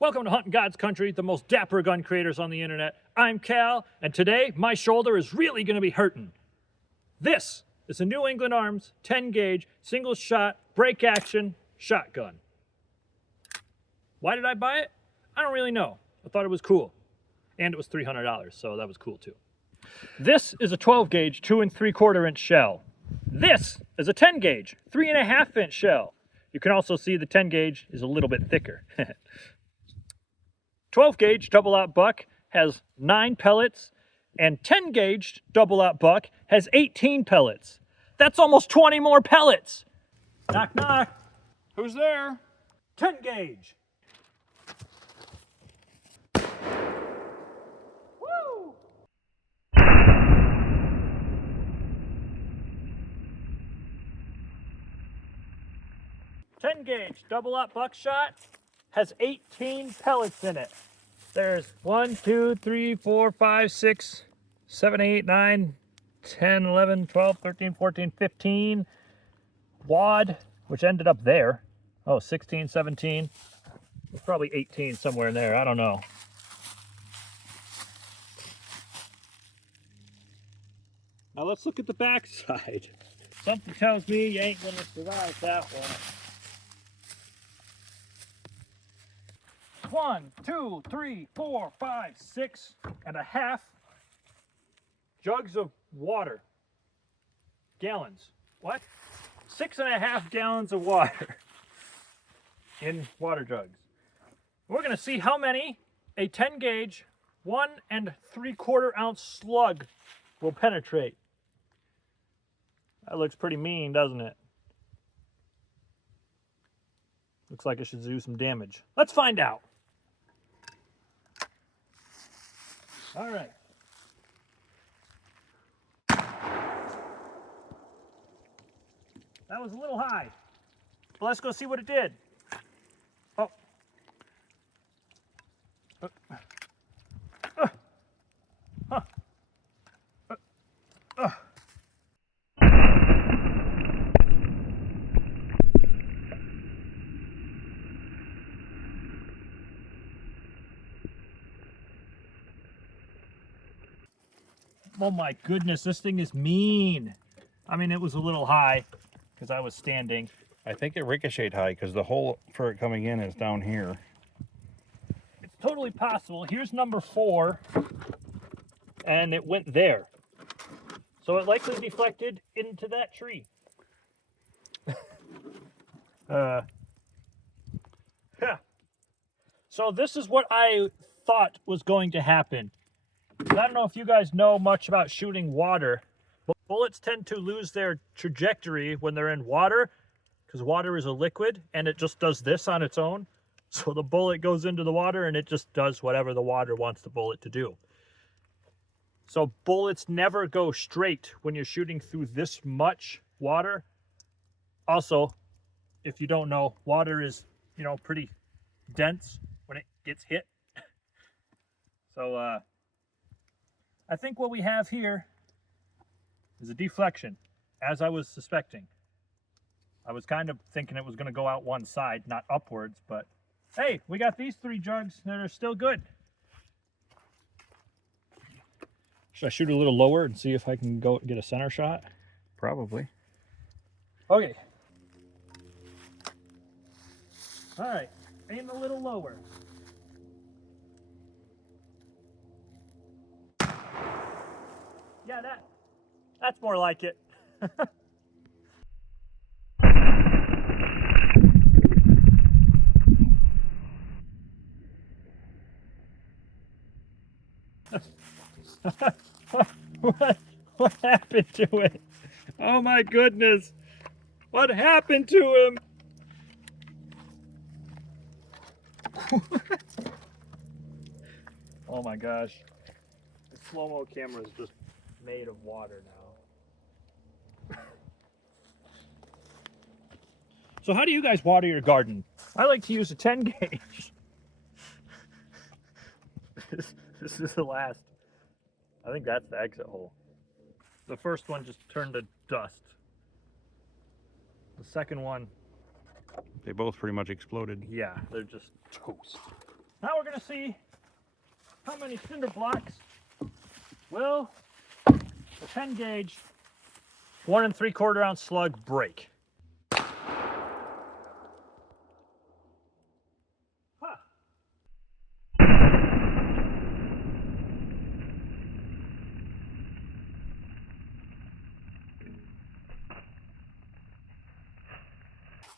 Welcome to Hunting God's Country, the most dapper gun creators on the internet. I'm Cal, and today my shoulder is really going to be hurting. This is a New England Arms 10 gauge single shot break action shotgun. Why did I buy it? I don't really know. I thought it was cool. And it was $300, so that was cool too. This is a 12 gauge 2 3/4 inch shell. This is a 10 gauge 3.5 inch shell. You can also see the 10 gauge is a little bit thicker. 12 gauge double aught buck has 9 pellets, and 10 gauge double aught buck has 18 pellets. That's almost 20 more pellets. Knock, knock. Who's there? 10 gauge. Woo! 10 gauge double aught buckshot has 18 pellets in it. There's 1, 2, 3, 4, 5, 6, 7, 8, 9, 10, 11, 12, 13, 14, 15 wad, which ended up there. Oh, 16, 17. There's probably 18 somewhere in there. I don't know. Now let's look at the back side. Something tells me you ain't gonna survive that one. 1, 2, 3, 4, 5, 6.5 jugs of water. Gallons. What? 6.5 gallons of water in water jugs. We're going to see how many a 10 gauge 1 3/4 ounce slug will penetrate. That looks pretty mean, doesn't it? Looks like it should do some damage. Let's find out. All right. That was a little high. Well, let's go see what it did. Oh. Oh my goodness, this thing is mean. I mean, it was a little high because I was standing. I think it ricocheted high because the hole for it coming in is down here. It's totally possible. Here's number 4, and it went there. So it likely deflected into that tree. Yeah. So this is what I thought was going to happen. I don't know if you guys know much about shooting water, but bullets tend to lose their trajectory when they're in water because water is a liquid and it just does this on its own. So the bullet goes into the water and it just does whatever the water wants the bullet to do. So bullets never go straight when you're shooting through this much water. Also, if you don't know, water is, pretty dense when it gets hit. So, I think what we have here is a deflection, as I was suspecting. I was kind of thinking it was going to go out one side, not upwards, but hey, we got these 3 jugs that are still good. Should I shoot a little lower and see if I can go get a center shot? Probably. Okay. All right, aim a little lower. Yeah, that's more like it. What happened to it? Oh my goodness. What happened to him? Oh my gosh. The slow-mo camera is just made of water now. So how do you guys water your garden? I like to use a 10 gauge. This is the last. I think that's the exit hole. The first one just turned to dust. The second one, They both pretty much exploded. yeah, they're just toast. Now we're going to see how many cinder blocks will the 10 gauge 1 3/4 ounce slug break. Huh.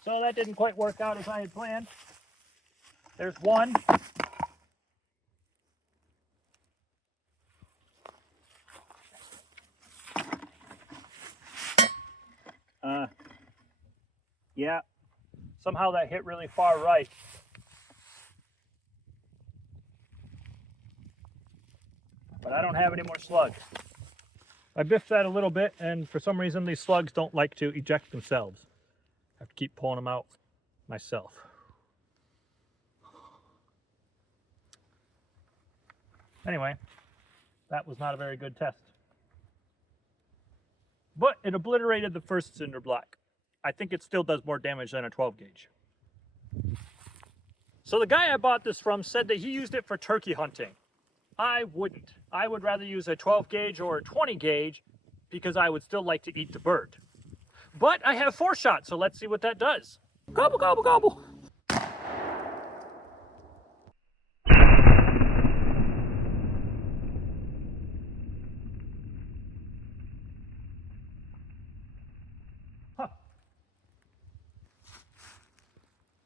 So that didn't quite work out as I had planned. There's one. Yeah, somehow that hit really far right. But I don't have any more slugs. I biffed that a little bit, and for some reason these slugs don't like to eject themselves. I have to keep pulling them out myself. Anyway, that was not a very good test. But it obliterated the first cinder block. I think it still does more damage than a 12 gauge. So the guy I bought this from said that he used it for turkey hunting. I wouldn't. I would rather use a 12 gauge or a 20 gauge because I would still like to eat the bird. But I have 4-shot, so let's see what that does. Gobble, gobble, gobble. Huh.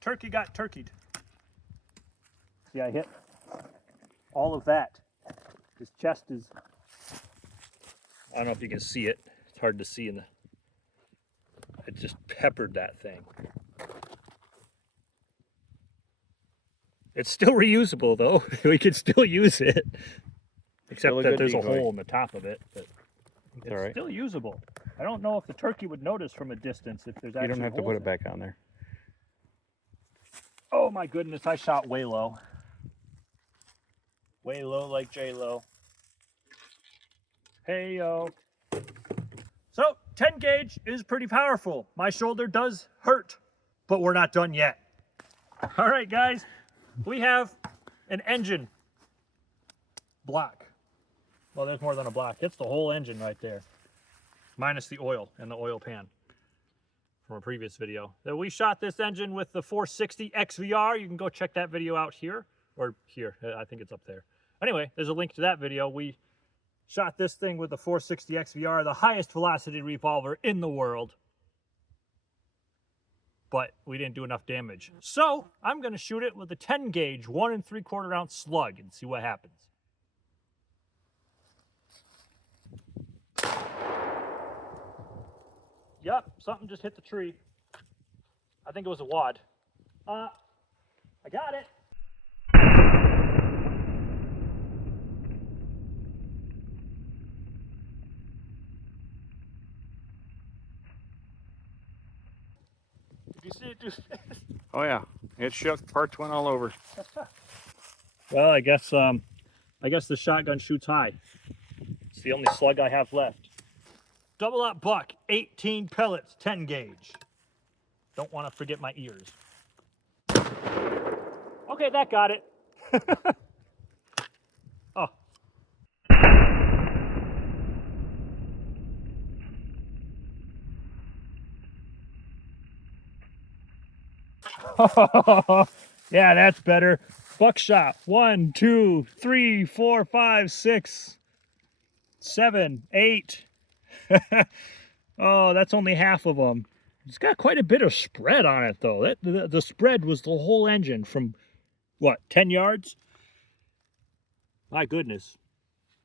Turkey got turkeyed. See, I hit all of that. His chest is... I don't know if you can see it. It's hard to see in the... It just peppered that thing. It's still reusable though. We could still use it. Except that there's a hole in the top of it. But it's all right. Still usable. I don't know if the turkey would notice from a distance if there's actually You don't have to put it back on there. Oh my goodness, I shot way low. Way low like J-Lo. Hey yo. So 10 gauge is pretty powerful. My shoulder does hurt, but we're not done yet. All right, guys, we have an engine block. Well, there's more than a block. It's the whole engine right there, minus the oil and the oil pan from a previous video. That we shot this engine with the 460 XVR. You can go check that video out here, or here. I think it's up there. Anyway, there's a link to that video. We shot this thing with the 460 XVR, the highest velocity revolver in the world. But we didn't do enough damage. So I'm going to shoot it with a 10 gauge 1 3/4 ounce slug and see what happens. Yep, something just hit the tree. I think it was a wad. I got it. Did you see it do this? Oh yeah, it shook. Parts went all over. Well, I guess the shotgun shoots high. It's the only slug I have left. Double up buck, 18 pellets, 10 gauge. Don't want to forget my ears. Okay, that got it. Oh. Yeah, that's better. Buckshot. 1, 2, 3, 4, 5, 6, 7, 8. Oh, that's only half of them. It's got quite a bit of spread on it, though. The spread was the whole engine from, what, 10 yards? My goodness.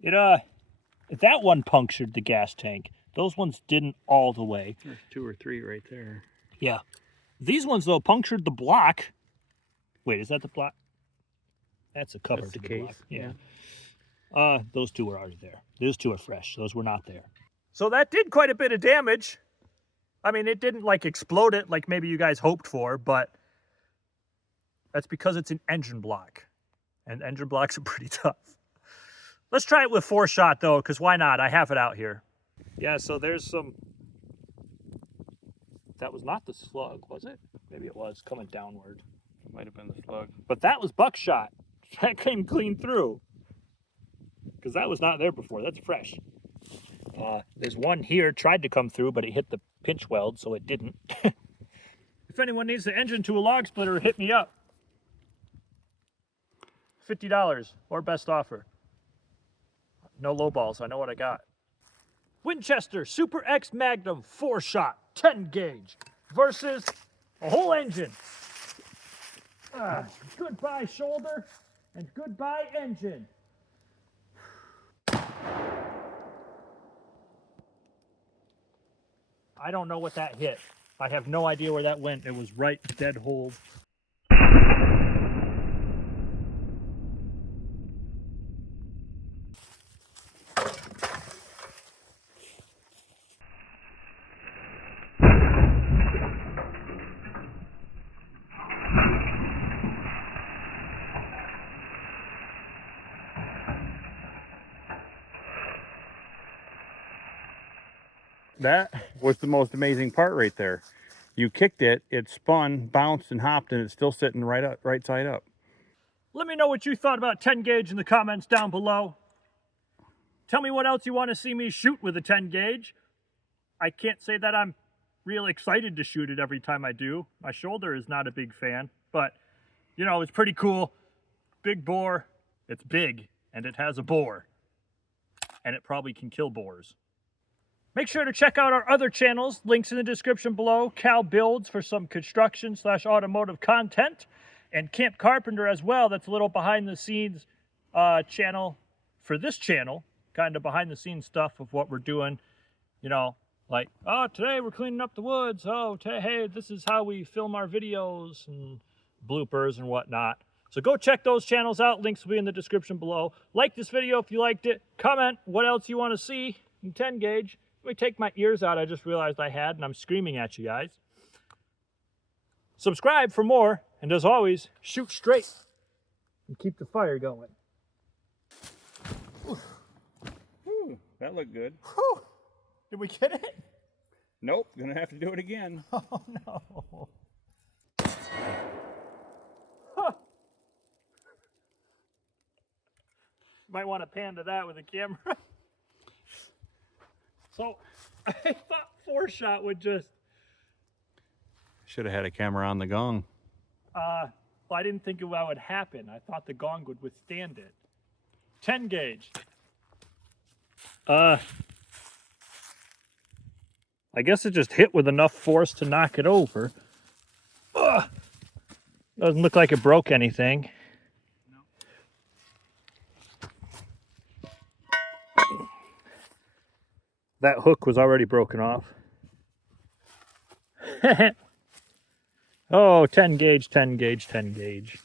That one punctured the gas tank. Those ones didn't all the way. There's 2 or 3 right there. Yeah. These ones, though, punctured the block. Wait, is that the block? That's a cover to the case. Block. Yeah. Those 2 were already there. Those 2 are fresh. Those were not there. So that did quite a bit of damage. I mean, it didn't like explode it like maybe you guys hoped for, but that's because it's an engine block. And engine blocks are pretty tough. Let's try it with 4-shot though, because why not? I have it out here. Yeah, so there's some... That was not the slug, was it? Maybe it was coming downward. Might have been the slug. But that was buckshot. That came clean through. Because that was not there before. That's fresh. There's one here, tried to come through, but it hit the pinch weld, so it didn't. If anyone needs the engine to a log splitter, hit me up. $50 or best offer. No low balls, I know what I got. Winchester Super X Magnum 4-shot 10 gauge versus a whole engine. Goodbye shoulder and goodbye engine. I don't know what that hit. I have no idea where that went. It was right dead hold. That was the most amazing part right there. You kicked it, it spun, bounced, and hopped, and it's still sitting right side up. Let me know what you thought about 10 gauge in the comments down below. Tell me what else you want to see me shoot with a 10 gauge. I can't say that I'm real excited to shoot it every time I do. My shoulder is not a big fan, but you know, it's pretty cool. Big bore, it's big, and it has a bore. And it probably can kill boars. Make sure to check out our other channels, links in the description below. Cal Builds for some construction/automotive content, and Camp Carpenter as well. That's a little behind the scenes channel for this channel, kind of behind the scenes stuff of what we're doing. You know, like, oh, today we're cleaning up the woods. Oh, hey, this is how we film our videos and bloopers and whatnot. So go check those channels out. Links will be in the description below. Like this video if you liked it. Comment what else you want to see in 10 gauge. Let me take my ears out. I just realized I had, and I'm screaming at you guys. Subscribe for more, and as always, shoot straight and keep the fire going. That looked good. Whew. Did we get it? Nope, gonna have to do it again. Oh no. Huh. Might want to pan to that with a camera. So, I thought 4-shot would just... Should have had a camera on the gong. Well, I didn't think that would happen. I thought the gong would withstand it. 10 gauge. I guess it just hit with enough force to knock it over. Doesn't look like it broke anything. That hook was already broken off. Oh, 10 gauge, 10 gauge, 10 gauge.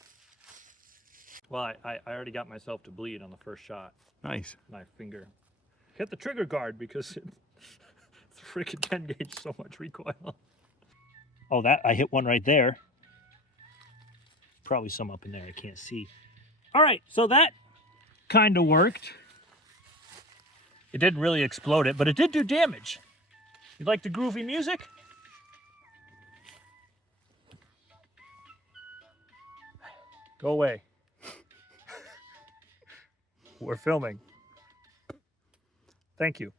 Well, I already got myself to bleed on the first shot. Nice. My finger. Hit the trigger guard because it's freaking 10 gauge, so much recoil. Oh, I hit one right there. Probably some up in there I can't see. All right, so that kind of worked. It didn't really explode it, but it did do damage. You like the groovy music? Go away. We're filming. Thank you.